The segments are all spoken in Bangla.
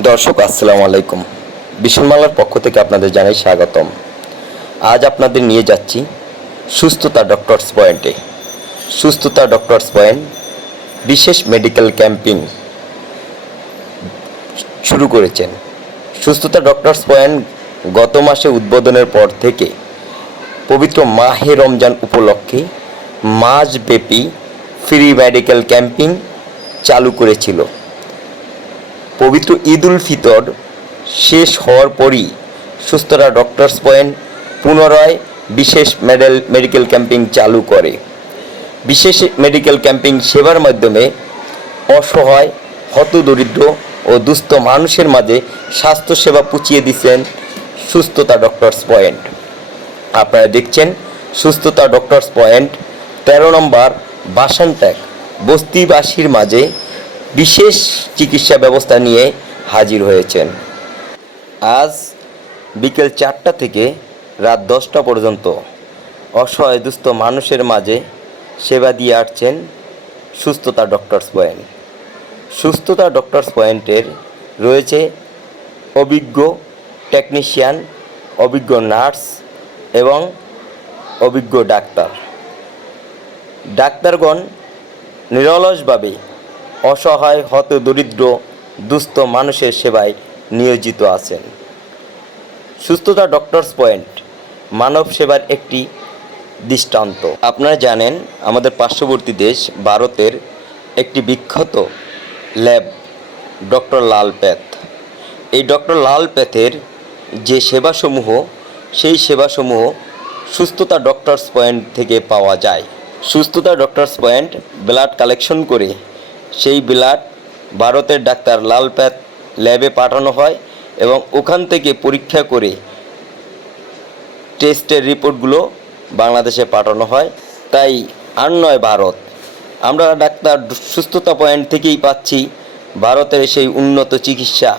দর্শক আসসালামু আলাইকুম। বিশনমালার পক্ষ থেকে আপনাদের জানাই স্বাগতম। আজ আপনাদের নিয়ে যাচ্ছি সুস্থতা ডক্টরস পয়েন্টে। সুস্থতা ডক্টরস পয়েন্ট বিশেষ মেডিকেল ক্যাম্পিং শুরু করেছেন। সুস্থতা ডক্টরস পয়েন্ট গত মাসে উদ্বোধনের পর থেকে পবিত্র মাহে রমজান উপলক্ষে মাসব্যাপী ফ্রি মেডিকেল ক্যাম্পিং চালু করেছিল। পবিত্র ঈদ উল ফিতর শেষ হওয়ার পরই সুস্থতা ডক্টরস পয়েন্ট পুনরায় বিশেষ মেডিকেল ক্যাম্পিং চালু করে। বিশেষ মেডিকেল ক্যাম্পিং সেবার মাধ্যমে অসহায়, হতদরিদ্র ও দুস্থ মানুষের মাঝে স্বাস্থ্যসেবা পৌঁছিয়ে দিচ্ছেন সুস্থতা ডক্টরস পয়েন্ট। আপনারা দেখছেন সুস্থতা ডক্টরস পয়েন্ট 13 নম্বর বাসানট্যাগ বস্তিবাসীর মাঝে বিশেষ চিকিৎসা ব্যবস্থা নিয়ে হাজির হয়েছেন। আজ বিকেল 4টা থেকে রাত 10টা পর্যন্ত অসহায় দুস্থ মানুষের মাঝে সেবা দিয়ে আসছেন সুস্থতা ডক্টরস পয়েন্ট। সুস্থতা ডক্টরস পয়েন্টের রয়েছে অভিজ্ঞ টেকনিশিয়ান, অভিজ্ঞ নার্স এবং অভিজ্ঞ ডাক্তারগণ নিরলসভাবে অসহায়, হতদরিদ্র, দুস্থ মানুষের সেবায় নিয়োজিত আছেন। সুস্থতা ডক্টরস পয়েন্ট মানব সেবার একটি দৃষ্টান্ত। আপনারা জানেন, আমাদের পার্শ্ববর্তী দেশ ভারতের একটি বিখ্যাত ল্যাব ডক্টর লাল প্যাথ। এই ডক্টর লাল প্যাথের যে সেবাসমূহ, সেই সেবাসমূহ সুস্থতা ডক্টরস পয়েন্ট থেকে পাওয়া যায়। সুস্থতা ডক্টরস পয়েন্ট ব্লাড কালেকশন করে সেই ব্লাড ভারতের ডাক্তার লাল প্যাথ ল্যাবে পাঠানো হয় এবং ওখান থেকে পরীক্ষা করে টেস্টের রিপোর্টগুলো বাংলাদেশে পাঠানো হয়। তাই আর নয় ভারত, আমরা ডাক্তার সুস্থতা পয়েন্ট থেকেই পাচ্ছি ভারতের সেই উন্নত চিকিৎসা,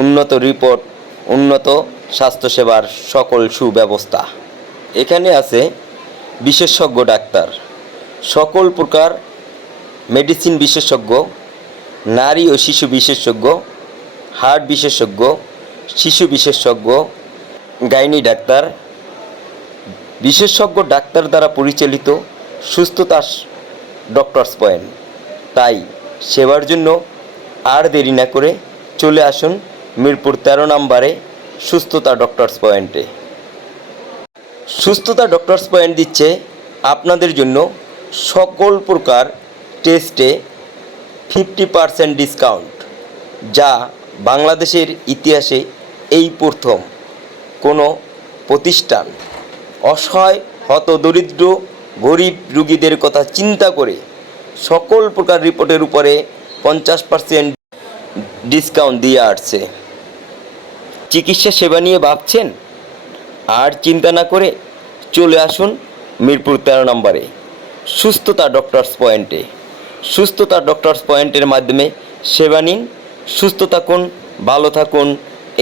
উন্নত রিপোর্ট, উন্নত স্বাস্থ্যসেবার সকল সুব্যবস্থা। এখানে আছে বিশেষজ্ঞ ডাক্তার, সকল প্রকার মেডিসিন বিশেষজ্ঞ, নারী ও শিশু বিশেষজ্ঞ, হার্ট বিশেষজ্ঞ, শিশু বিশেষজ্ঞ, গাইনি ডাক্তার, বিশেষজ্ঞ ডাক্তার দ্বারা পরিচালিত সুস্থতা ডক্টরস পয়েন্ট। তাই সেবার জন্য আর দেরি না করে চলে আসুন মিরপুর 13 নম্বরে সুস্থতা ডক্টরস পয়েন্টে। সুস্থতা ডক্টরস পয়েন্ট দিচ্ছে আপনাদের জন্য সকল প্রকার টেস্টে 50% ডিসকাউন্ট, যা বাংলাদেশের ইতিহাসে এই প্রথম কোনো প্রতিষ্ঠান অসহায়, হতদরিদ্র, গরিব রোগীদের কথা চিন্তা করে সকল প্রকার রিপোর্টের উপরে 50% ডিসকাউন্ট দিয়ে আসছে। চিকিৎসা সেবা নিয়ে ভাবছেন? আর চিন্তা না করে চলে আসুন মিরপুর 13 নম্বরে সুস্থতা ডক্টরস পয়েন্টে। সুস্থতা ডক্টরস পয়েন্টের মাধ্যমে সেবা নিন, সুস্থ থাকুন, ভালো থাকুন।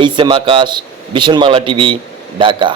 এইচএম আকাশ, বিশনবাংলা টিভি, ঢাকা।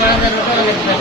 বাজার করা লাগবে